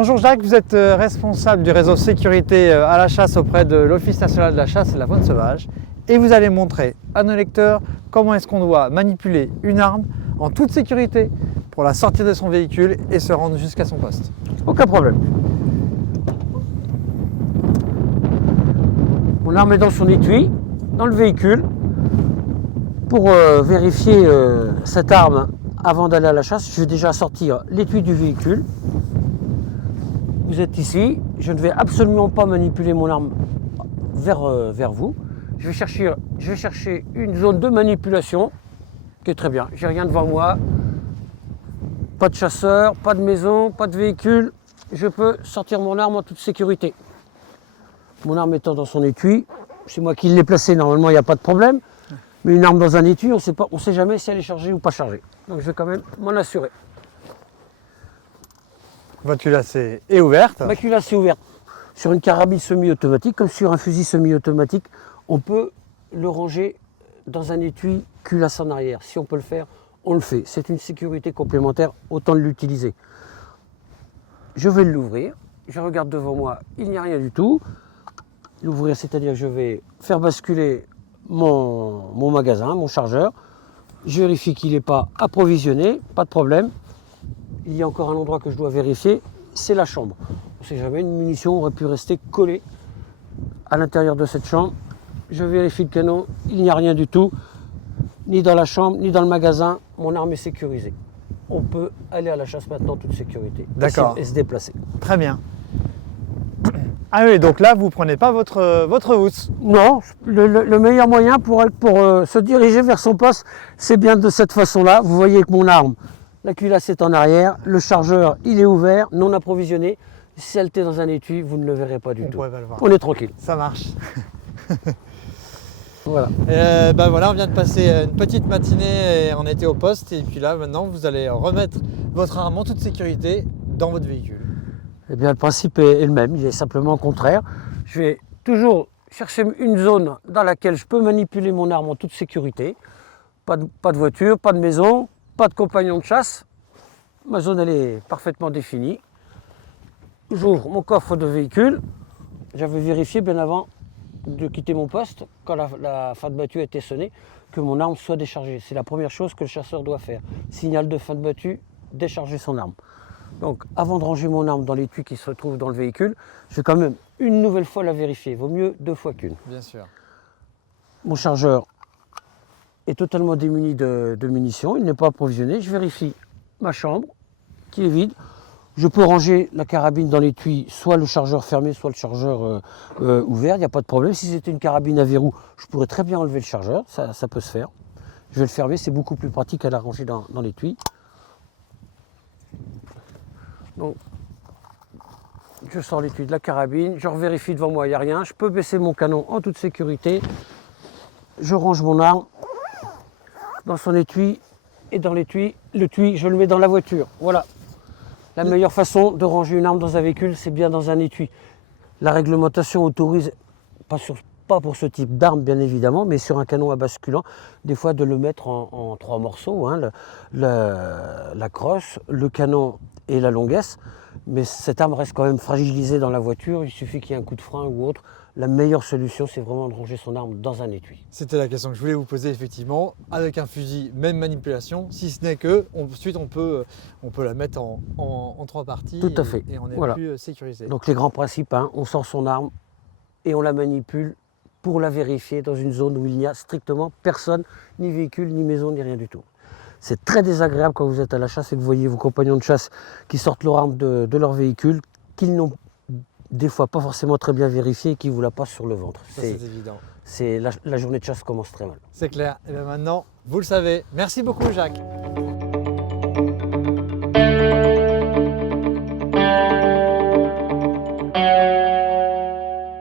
Bonjour Jacques, vous êtes responsable du réseau sécurité à la chasse auprès de l'Office national de la chasse et de la faune sauvage et vous allez montrer à nos lecteurs comment est-ce qu'on doit manipuler une arme en toute sécurité pour la sortir de son véhicule et se rendre jusqu'à son poste. Aucun problème. Mon arme est dans son étui, dans le véhicule. Pour vérifier cette arme avant d'aller à la chasse, je vais déjà sortir l'étui du véhicule. Vous êtes ici, je ne vais absolument pas manipuler mon arme vers vous. Je vais chercher une zone de manipulation qui est très bien. J'ai rien devant moi, pas de chasseur, pas de maison, pas de véhicule. Je peux sortir mon arme en toute sécurité. Mon arme étant dans son étui, c'est moi qui l'ai placée, normalement il n'y a pas de problème. Mais une arme dans un étui, on ne sait jamais si elle est chargée ou pas chargée. Donc je vais quand même m'en assurer. Votre culasse est ouverte. Ma culasse est ouverte. Sur une carabine semi-automatique, comme sur un fusil semi-automatique, on peut le ranger dans un étui culasse en arrière. Si on peut le faire, on le fait. C'est une sécurité complémentaire, autant l'utiliser. Je vais l'ouvrir. Je regarde devant moi, il n'y a rien du tout. L'ouvrir, c'est-à-dire que je vais faire basculer mon magasin, mon chargeur. Je vérifie qu'il n'est pas approvisionné, pas de problème. Il y a encore un endroit que je dois vérifier, c'est la chambre. On ne sait jamais, une munition aurait pu rester collée à l'intérieur de cette chambre. Je vérifie le canon, il n'y a rien du tout, ni dans la chambre, ni dans le magasin. Mon arme est sécurisée. On peut aller à la chasse maintenant en toute sécurité. D'accord. Et se déplacer. Très bien. Ah oui, donc là, vous ne prenez pas votre housse. Non, le meilleur moyen pour se diriger vers son poste, c'est bien de cette façon-là. Vous voyez que mon arme, la culasse est en arrière, le chargeur, il est ouvert, non approvisionné. Si elle était dans un étui, vous ne le verrez pas du tout. Pourrait pas le voir. On est tranquille. Ça marche. Voilà. Voilà, on vient de passer une petite matinée et on était au poste. Et puis là, maintenant, vous allez remettre votre arme en toute sécurité dans votre véhicule. Eh bien, le principe est le même, il est simplement contraire. Je vais toujours chercher une zone dans laquelle je peux manipuler mon arme en toute sécurité. Pas de voiture, pas de maison, pas de compagnon de chasse. Ma zone, elle est parfaitement définie. J'ouvre mon coffre de véhicule. J'avais vérifié bien avant de quitter mon poste, quand la fin de battue a été sonnée, que mon arme soit déchargée. C'est la première chose que le chasseur doit faire. Signal de fin de battue, décharger son arme. Donc, avant de ranger mon arme dans l'étui qui se trouve dans le véhicule, je vais quand même une nouvelle fois la vérifier. Vaut mieux 2 fois qu'une. Bien sûr. Mon chargeur est totalement démuni de munitions. Il n'est pas approvisionné. Je vérifie ma chambre qui est vide. Je peux ranger la carabine dans l'étui, soit le chargeur fermé, soit le chargeur ouvert. Il n'y a pas de problème. Si c'était une carabine à verrou, je pourrais très bien enlever le chargeur. Ça peut se faire. Je vais le fermer. C'est beaucoup plus pratique à la ranger dans l'étui. Donc, je sors l'étui de la carabine, je revérifie devant moi, il n'y a rien. Je peux baisser mon canon en toute sécurité. Je range mon arme dans son étui et dans l'étui, je le mets dans la voiture. Voilà. La meilleure façon de ranger une arme dans un véhicule, c'est bien dans un étui. La réglementation autorise, pas pour ce type d'arme bien évidemment, mais sur un canon à basculant, des fois de le mettre en 3 morceaux, hein, la crosse, le canon et la longuesse, mais cette arme reste quand même fragilisée dans la voiture, il suffit qu'il y ait un coup de frein ou autre. La meilleure solution, c'est vraiment de ranger son arme dans un étui. C'était la question que je voulais vous poser effectivement. Avec un fusil, même manipulation, si ce n'est que ensuite on peut la mettre en 3 parties. Tout à fait. Et on est Voilà. plus sécurisé. Donc les grands principes, hein, on sort son arme et on la manipule pour la vérifier dans une zone où il n'y a strictement personne, ni véhicule, ni maison, ni rien du tout. C'est très désagréable quand vous êtes à la chasse et que vous voyez vos compagnons de chasse qui sortent leur arme de leur véhicule, qu'ils n'ont des fois pas forcément très bien vérifié et qui vous la passent sur le ventre. C'est évident. La journée de chasse commence très mal. C'est clair. Et bien maintenant, vous le savez. Merci beaucoup Jacques.